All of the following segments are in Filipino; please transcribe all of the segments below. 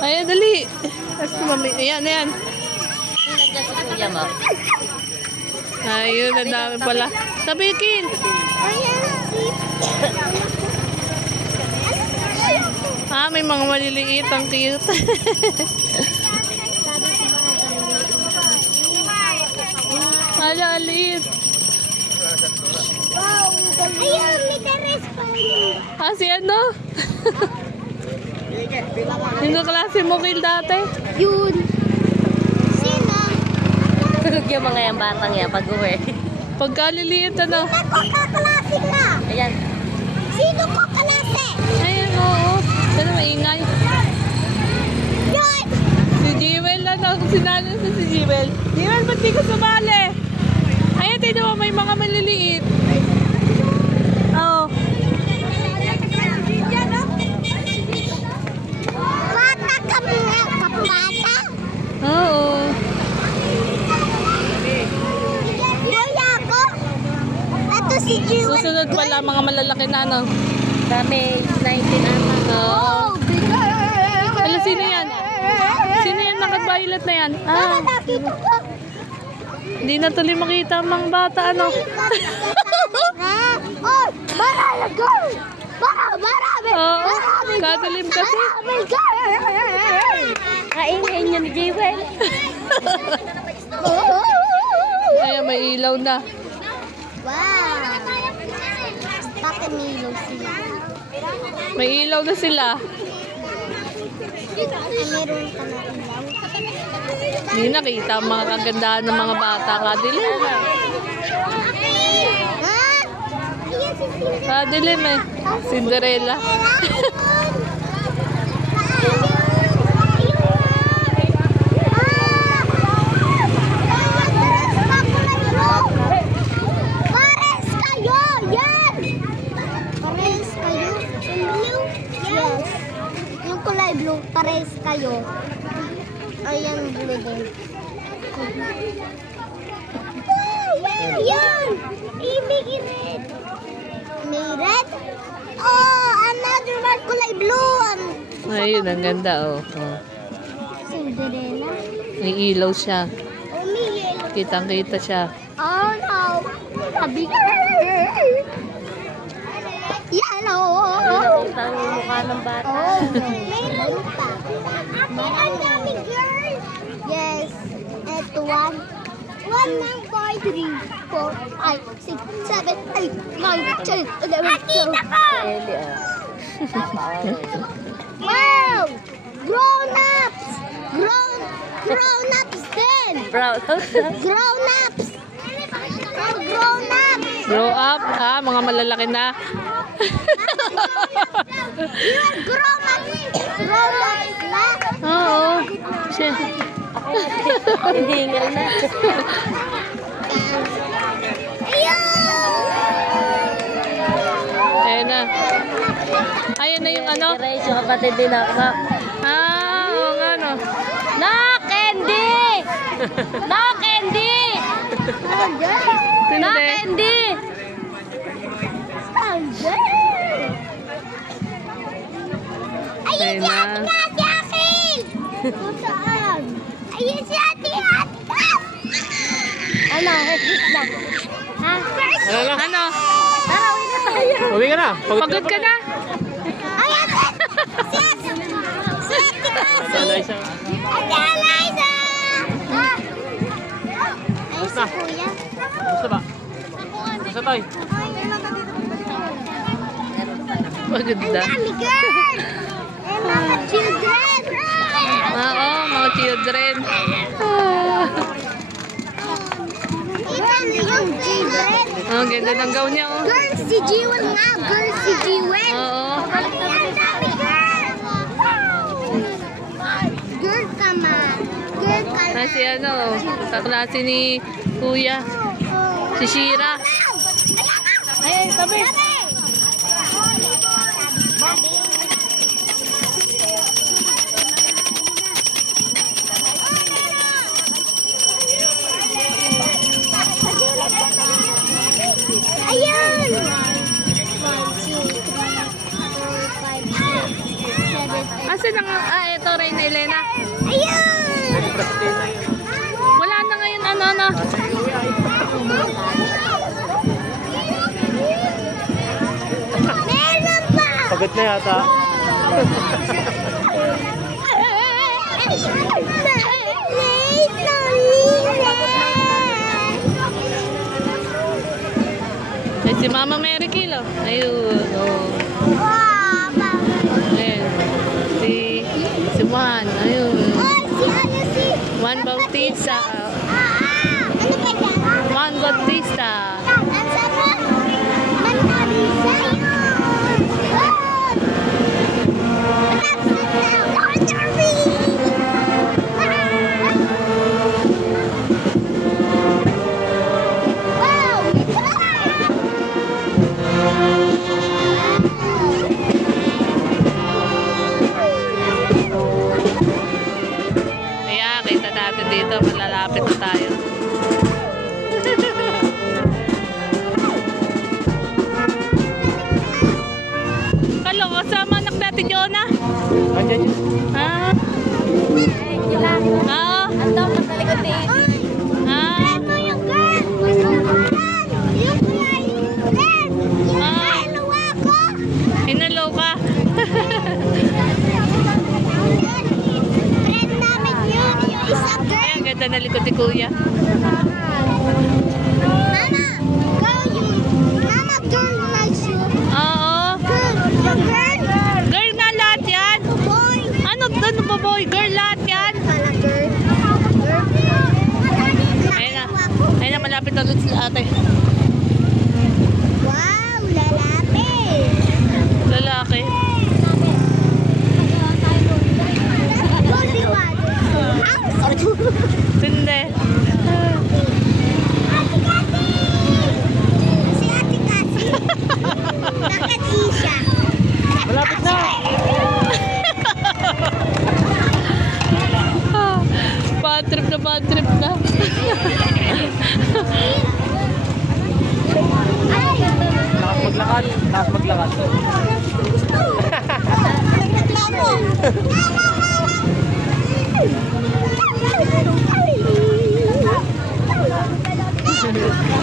Ayan, dali. Ayan, ayan. Nandiyan si kuya mo. Ayun, ang dami pala. Tabikin. May mga maliliit. Ang cute. Ala, alit. Wow, ayun, may teres pa rin. Si ano? Yung klase mo kill dati? Yun. Sino? Tulog yung mga yung batang yan pag-uwi. Pagkaliliit, ano? Ako kaklase ka. Ayan. Sino ko kalase? Ayan, oo. Sana maingay. Yun. Si Jewel, ano? Sinalo sa si Jewel. Jewel, ba't di ka sumali? Ayan, tignan mo, may mga maliliit. Oo. Bata ka mga kapata. Oo. Kuya ako. Ito si Jewel. Susunod pala, mga malalaki na, ano? Kami 19 anak. Oo. Oh, bigay. Ala, sino yan? Sino yan? Naka-violet na yan? Mama, nakita ko. Hindi na tuloy makita ang mga bata, ano? Oh, marami girl. Marami. Oo, Marami girl. kadilim kasi. Marami girl. Kainin niyo ni Jewel. Ayan, may ilaw na. Wow. Bakit nilaw sila? May ilaw na sila. Meron ka na ilaw? Hindi nakita ang mga kagandahan ng mga bata. Kadilim. Ha? Ayan si Cinderella. Kadilim eh. Cinderella. Pares kayo! Yan! Pares kayo? Yes. Yung kulay blue, pares kayo. Ayan, blue din. Yan! Ibig red. May red? Oh, another one kulay blue. Ayun, ang ganda oh. Oh. Cinderella. May ilaw siya. Oh, may yellow. Kitang-kita siya. Oh no! Sabi ka! Yellow! Nakita ang mukha ng bata. Oh, meron pa. Ang dami girl! Yes. Ito one. 1, 2, 3, 4, 5, 6, 7, 8, 9, 10, 11, 12. Eli, Wow! Grown-ups! Grown-ups din! Brown. Grown-ups! Oh, grown-ups! Grow up, mga malalaki na. You're grown-ups! Grown-ups na? Oo. Siya. Hingal na. Ayan na. Ayan na yung ano. Grace, yung kapatid din ako. Oo nga no. Na, Candy! Na, Candy! Na, Hindi. Candy! Ayun Ayun si na. Ate Akin! Saan? Ayun si Ate Akin! Ano? Hit na. Ha? Ano? Tara, uwi na tayo. Uwi ka na. Pagod ka na? Ayan! Si Ate! Si Ate Kasi! Ate Eliza! Ah! Ayun si Kuya. Gusto ba? Gusto tayo? Maganda. Dami girl! And mga children! Oo, mga children. Kita niyo yung children? Ang ganda ng gown niya oh. Girl si Jewel nga! Girl si Jewel! Oo. Ang dami girl! Girl ka man! Girl ka na! Si ano, kaklase ni Kuya. Si Shira. Ay, tabi! Ayan! 1, 2, 3, 4, 5, 6, 7, 8, Asa Nasaan ang, ito, Reyna Elena. Ayun! Wala na ngayon, ano. Meron pa! Pagod na yata. Ay, si Mama Mary Kill, oh. Ayun, oh. Ayun. Si Juan, ayun. Juan Bautista. Juan Bautista. Kaya, kita natin dito, malalapit na tayo. Kalo, kasama anak natin, Jonah? Andyan yun. Ha? Sila. Oo. Ando, matalikod ni Ha? Hinalo ka. Ay, ang ganda na likod ni Kuya. Oo. Girl na lahat yan. Ano ba boy? Girl lahat yan. Ayun na, malapit na ulit sila ate. Wow, lalapit. Lalaki. Golden one. Hindi. Si Ate Cassie. Bakit siya? Malapit na. Bad trip na, bad trip na. Lakas maglakad.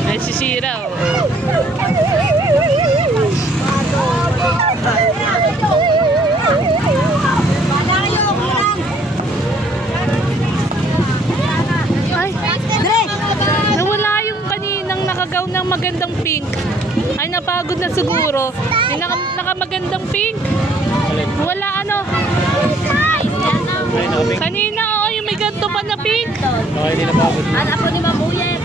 Ay, sisira oh. Ay, nawala yung kaninang nakagaw ng magandang pink. Ay, napagod na siguro. Yung nakamagandang pink. Wala ano. Ay, nakaping. Kanina, oo, yung may ganito pa na pink. Okay, hindi na pagod. Anak ko ni Mamuya.